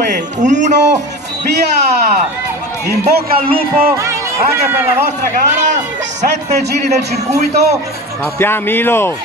2, 1, via! In bocca al lupo anche per la vostra gara, 7 giri del circuito. Ma piano Milo!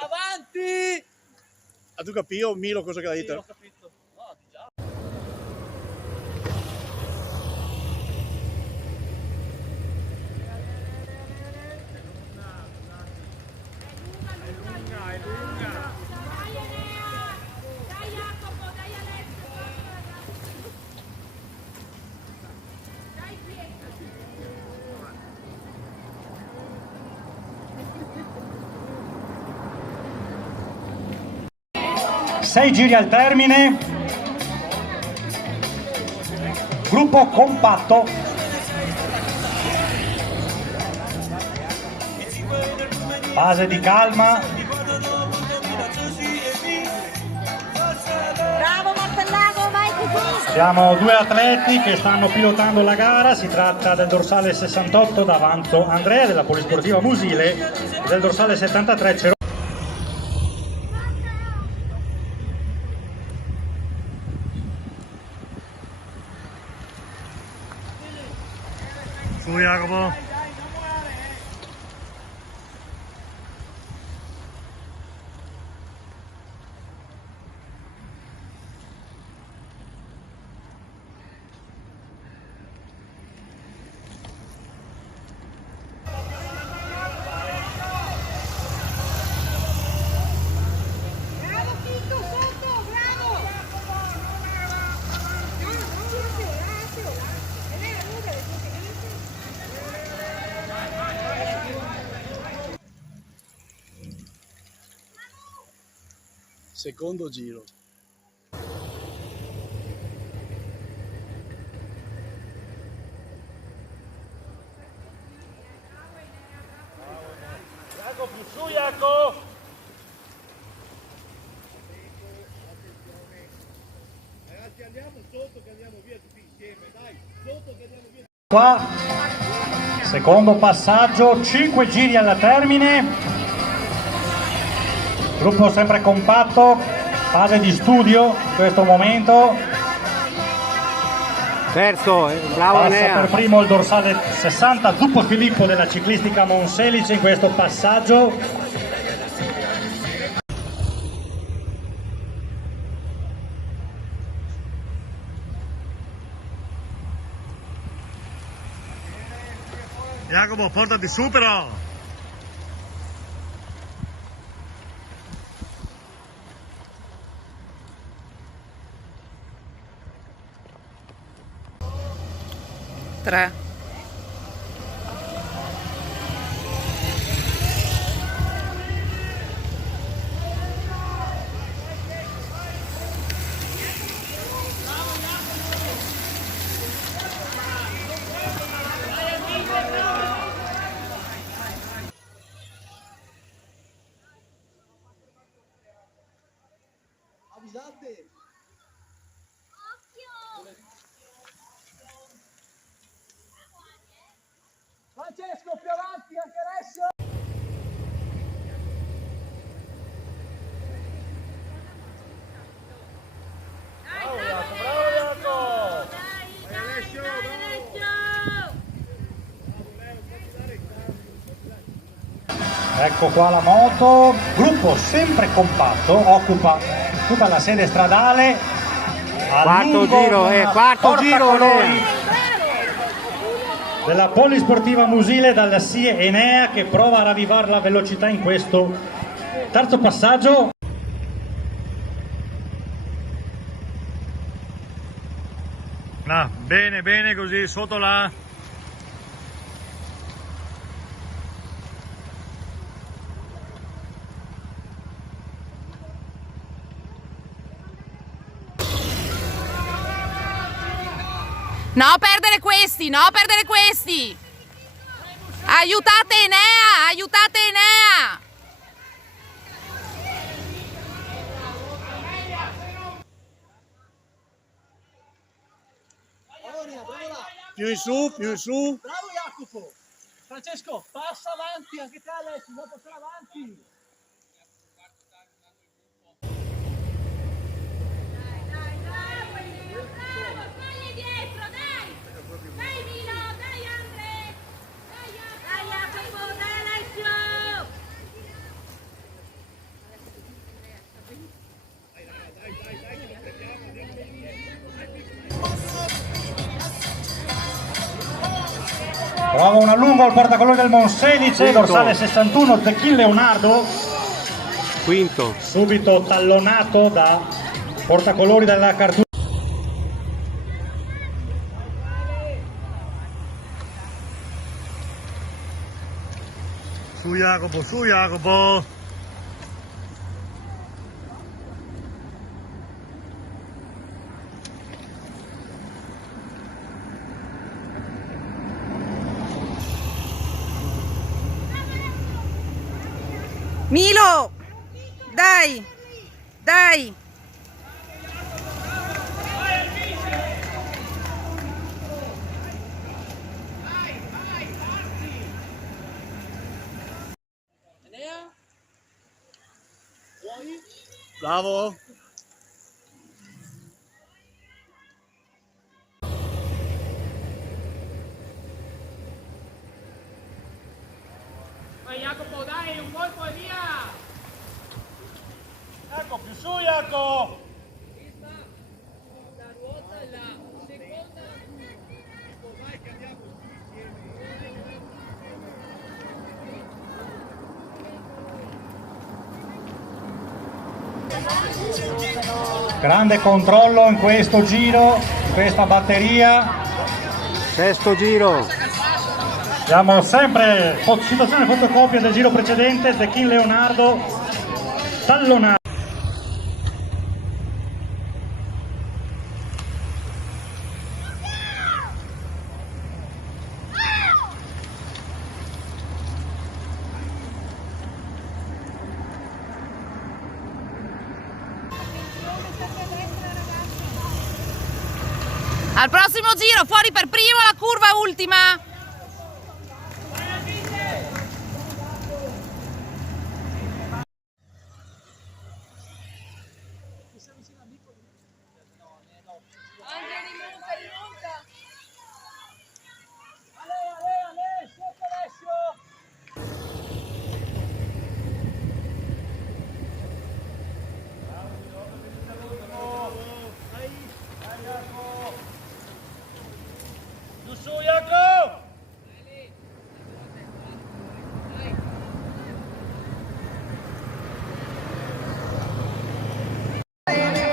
Avanti! Ah, tu capivo Milo cosa che ha detto? Sì, ho capito. No, già. È lunga. Dai Enea! Dai Jacopo, dai Alessio! Dai Pietro! 6 giri al termine, gruppo compatto, fase di calma. Bravo Martellago, vai così! Abbiamo due atleti che stanno pilotando la gara, si tratta del dorsale 68 Davanzo Andrea della Polisportiva Musile e del dorsale 73 Cero. Su Jacopo. Bravo Pinto, sotto, bravo! Secondo giro. Jacopo, su Jacopo! Ragazzi, andiamo sotto che andiamo via tutti insieme, dai, sotto che andiamo via. Qua, secondo passaggio, 5 giri alla termine. Gruppo sempre compatto, fase di studio in questo momento. Terzo, bravo Passa Enea! per primo il dorsale 60 Zuppo Filippo della ciclistica Monselice in questo passaggio. Jacopo, portati su però! Tre. Avvisate! Francesco, più avanti anche adesso! Ecco qua la moto, gruppo sempre compatto, occupa tutta la sede stradale. Quarto giro, quarto giro! della Polisportiva Musile dalla SIE Enea, che prova a ravvivare la velocità in questo terzo passaggio. No, bene, bene così, sotto là. No, perdere questi, no, perdere questi. Aiutate Enea, aiutate Enea. Più in su, più in su. Bravo Jacopo. Francesco, passa avanti, anche te Alessio, vuoi passare avanti. Prova un allungo al portacolore del Monselice, Quinto. dorsale 61, Zecchin Leonardo, Quinto. subito tallonato da portacolori della Carducci. Su Jacopo, su Jacopo. Milo, dai, dai. Bravo. Vai Jacopo, dai, un colpo e via! Ecco, più su Jacopo! La ruota è la seconda. Vai che andiamo Grande controllo in questo giro, in questa batteria. Sesto giro. Siamo sempre situazione fotocopia del giro precedente, Zecchin Leonardo tallonato. Al prossimo giro, fuori per primo, la curva ultima. Su Jacopo.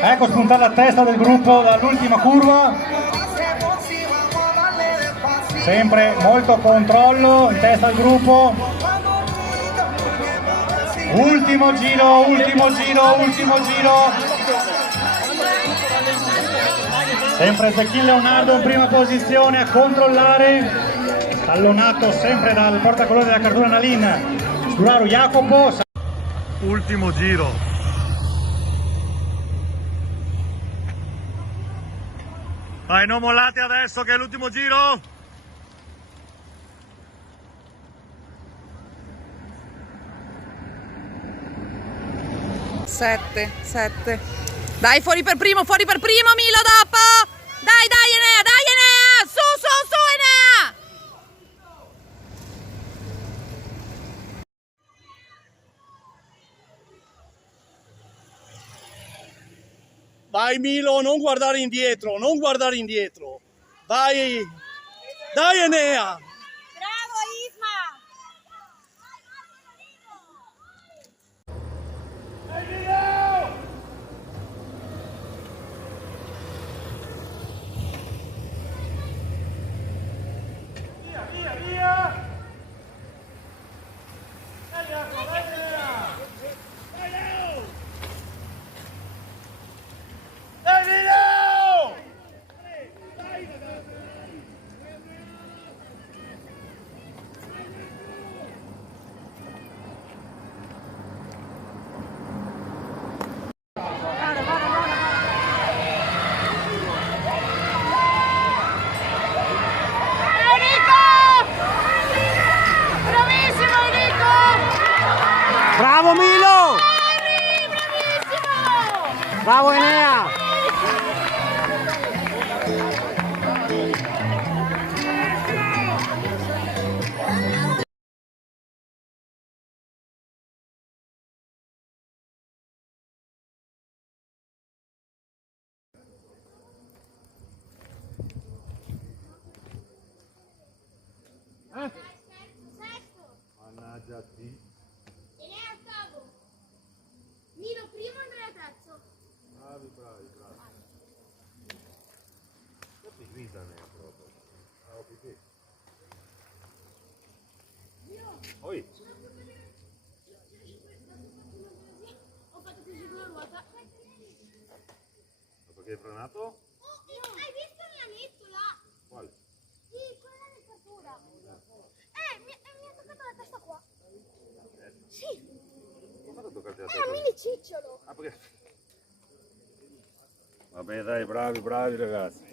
Ecco spuntare la testa del gruppo dall'ultima curva. Sempre molto controllo in testa al gruppo. Ultimo giro, ultimo giro, ultimo giro. Sempre Zecchin Leonardo in prima posizione a controllare. Tallonato sempre dal portacolore della Cardura Nalin. Sturaro Jacopo. Ultimo giro. Vai, non mollate adesso che è l'ultimo giro. Sette. Dai, fuori per primo, Milo dopo. Dai, Enea, su, Enea. Vai Milo, non guardare indietro, non guardare indietro. Vai. Dai Enea! Bravo Isma! Bravo Milo! Bravo Enea! Mannaggia ti. Enea ottavo. Milo primo, Andrea terzo. Bravi. Che guida ne è proprio. Ah, perché? Oi. Ho fatto più con la ruota. Dopo che hai frenato? Oh, hai visto il lanetto là? Quale? Sì, quella dell'apertura. Mi ha toccato la testa qua. Sì. Come fate a toccarti la È un testa? mini cicciolo. Ah, perché? Vabbè dai, bravi ragazzi.